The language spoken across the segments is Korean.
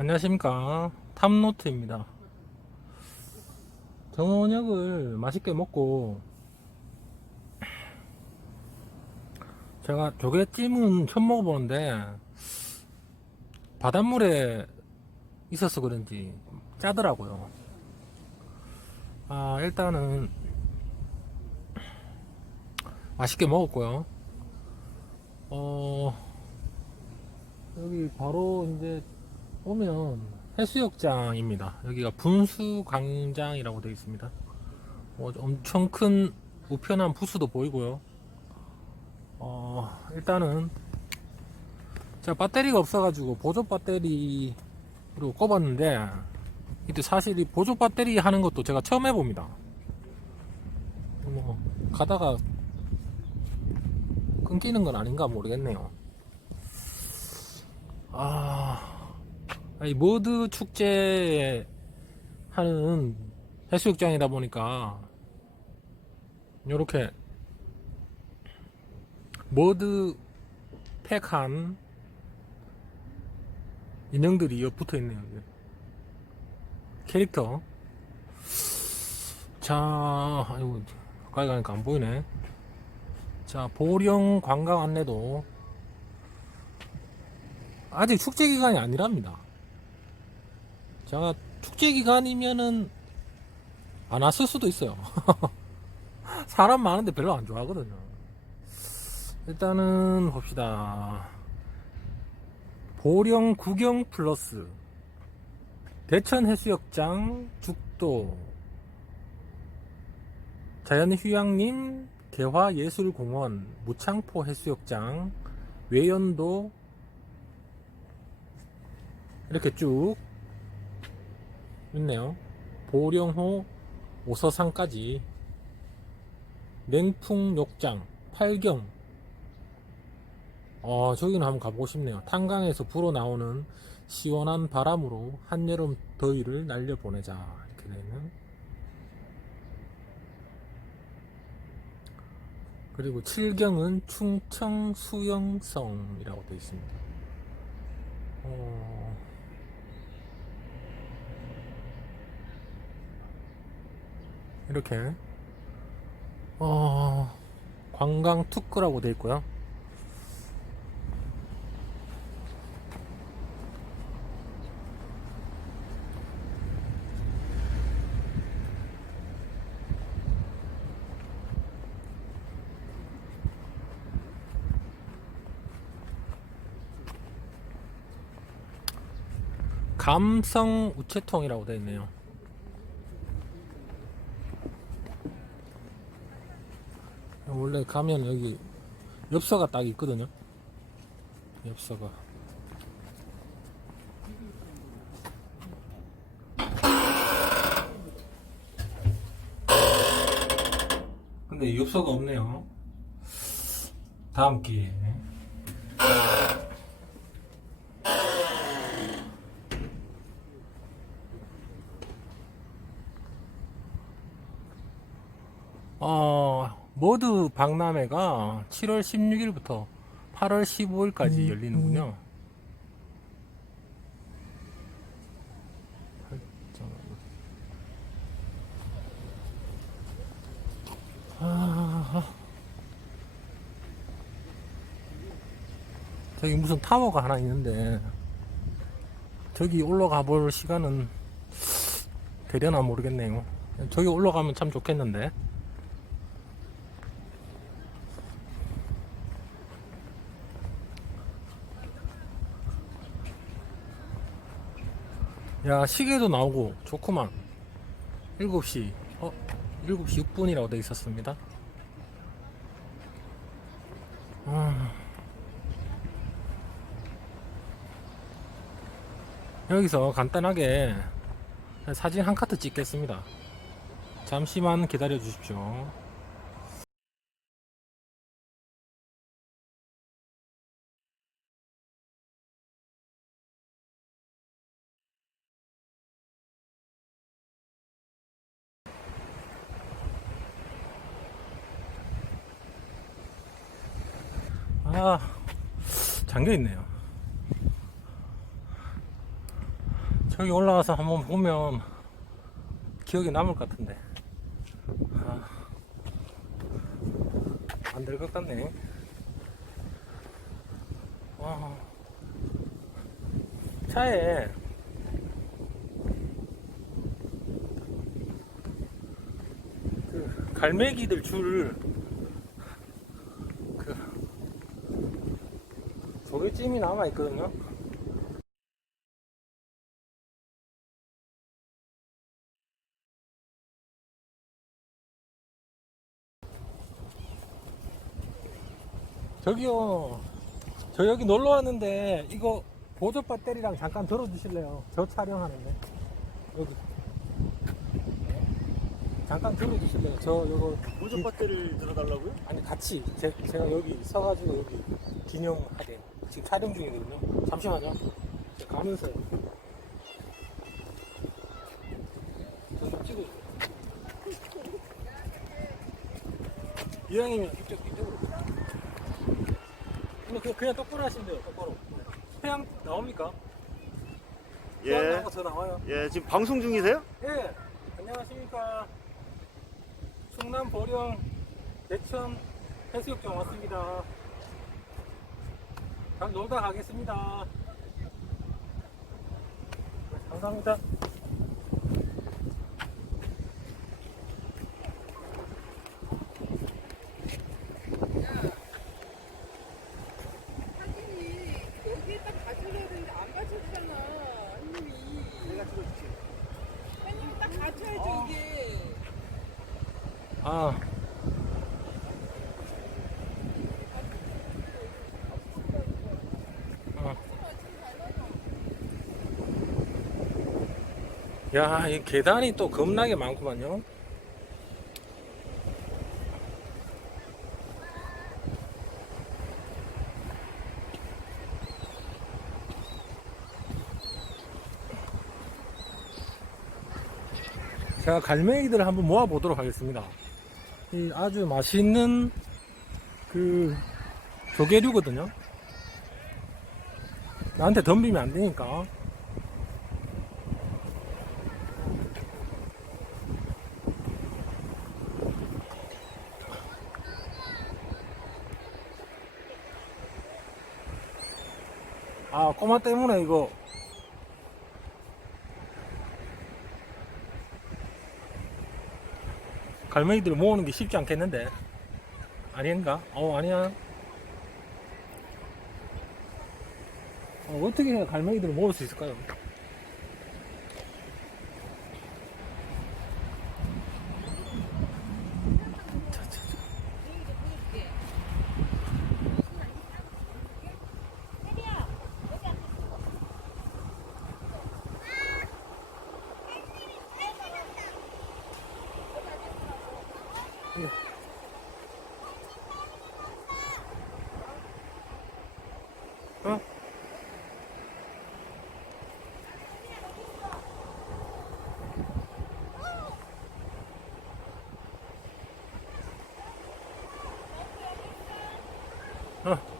안녕하십니까. 탑노트입니다. 저녁을 맛있게 먹고 제가 조개찜은 처음 먹어보는데 바닷물에 있어서 그런지 짜더라고요. 아 일단은 맛있게 먹었고요. 어 여기 바로 이제 오면 해수욕장입니다. 여기가 분수광장이라고 되어 있습니다. 어, 엄청 큰 우편한 부스도 보이고요. 어, 일단은 제가 배터리가 없어가지고 보조 배터리로 꼽았는데 이때 사실 이 보조 배터리 하는 것도 제가 처음 해봅니다. 뭐 가다가 끊기는 건 아닌가 모르겠네요. 아, 이 머드 축제 하는 해수욕장이다 보니까 이렇게 머드 팩한 인형들이 옆 붙어 있네요. 캐릭터. 자, 아이고, 가까이 가니까 안 보이네. 자, 보령 관광 안내도 아직 축제 기간이 아니랍니다. 제가 축제 기간이면은 안 왔을 수도 있어요. 사람 많은데 별로 안 좋아하거든요. 일단은 봅시다. 보령 구경 플러스 대천 해수욕장 죽도 자연휴양림 개화예술공원 무창포 해수욕장 외연도 이렇게 쭉 있네요. 보령호 오서산까지 냉풍욕장 팔경 어 저기는 한번 가보고 싶네요. 탄강에서 불어 나오는 시원한 바람으로 한여름 더위를 날려보내자 이렇게 되는 그리고 칠경은 충청 수영성이라고 되어 있습니다. 어... 이렇게 어 관광 특구라고 되어 있고요. 감성 우체통이라고 되어 있네요. 원래 가면 여기 엽서가 딱 있거든요. 엽서가. 근데 엽서가 없네요. 다음 기회에. 어, 모두 박람회가 7월 16일부터 8월 15일까지 열리는군요. 아, 저기 무슨 타워가 하나 있는데 저기 올라가 볼 시간은 되려나 모르겠네요. 저기 올라가면 참 좋겠는데. 야 시계도 나오고 좋구만. 7시 어 7시 6분이라고 돼 있었습니다. 아... 여기서 간단하게 사진 한 카트 찍겠습니다. 잠시만 기다려 주십시오 아 잠겨 있네요. 저기 올라가서 한번 보면 기억에 남을 것 같은데. 아, 안될 것 같네. 와, 차에 그 갈매기들 줄 조개찜이 남아 있거든요. 저기요. 저 여기 놀러 왔는데 이거 보조 배터리랑 잠깐 들어 주실래요? 저 촬영하는데 여기 잠깐 들어 주실래요? 저 요거 보조 배터리를 들어달라고요? 아니 같이 제, 제가 여기 서가지고 여기 기념하게 지금 촬영 중이거든요 잠시만요 제가 가면서요 저좀 찍어주세요 이왕이면 이쪽 이쪽으로 그냥, 그냥, 그냥 똑바로 하시면 돼요 똑바로 태양 나옵니까? 저 예. 저 나와요 예, 지금 방송 중이세요? 예, 안녕하십니까. 충남 보령 대천 해수욕장 왔습니다. 잘 놀다 가겠습니다. 감사합니다. 받쳐주잖아 한님이 내가 찍어줄게. 한님이 딱 받쳐야죠 이게 아. 어. 야, 이 계단이 또 겁나게 많구만요. 제가 갈매기들을 한번 모아보도록 하겠습니다. 이 아주 맛있는 그 조개류거든요. 나한테 덤비면 안 되니까. 아, 꼬마 때문에 이거 갈매기들 모으는 게 쉽지 않겠는데 아닌가? 어 아니야 어, 어떻게 해야 갈매기들을 모을 수 있을까요? 어? 어.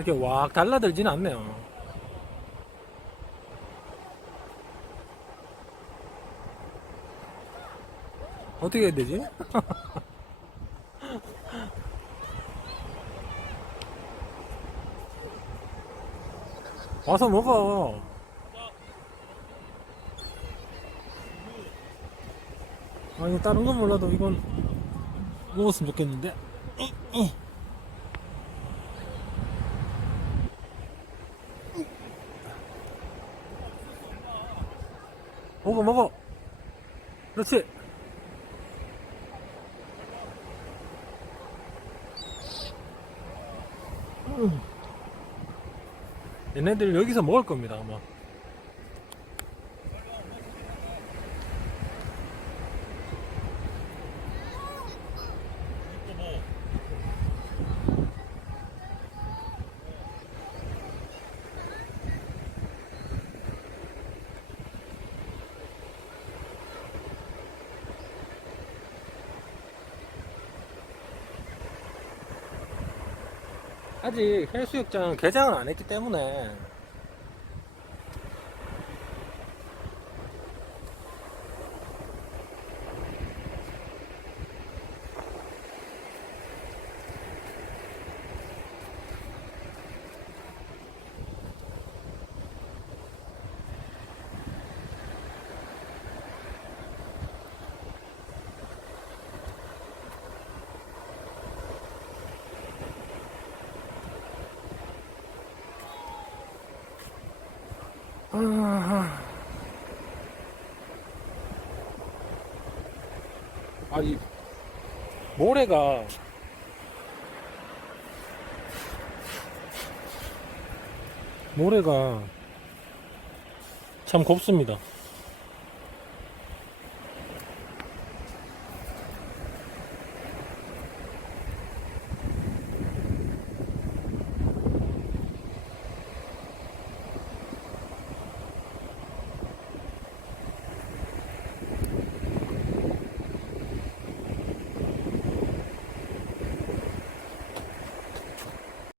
이렇게 왁 달라들진 않네요. 어떻게 해야 되지? 와서 먹어. 아니 다른 건 몰라도 이건 먹었으면 좋겠는데. 먹어 먹어. 그렇지. 음. 얘네들 여기서 먹을 겁니다 아마. 아직 해수욕장 개장을 안 했기 때문에 아이 모래가 모래가 참 곱습니다.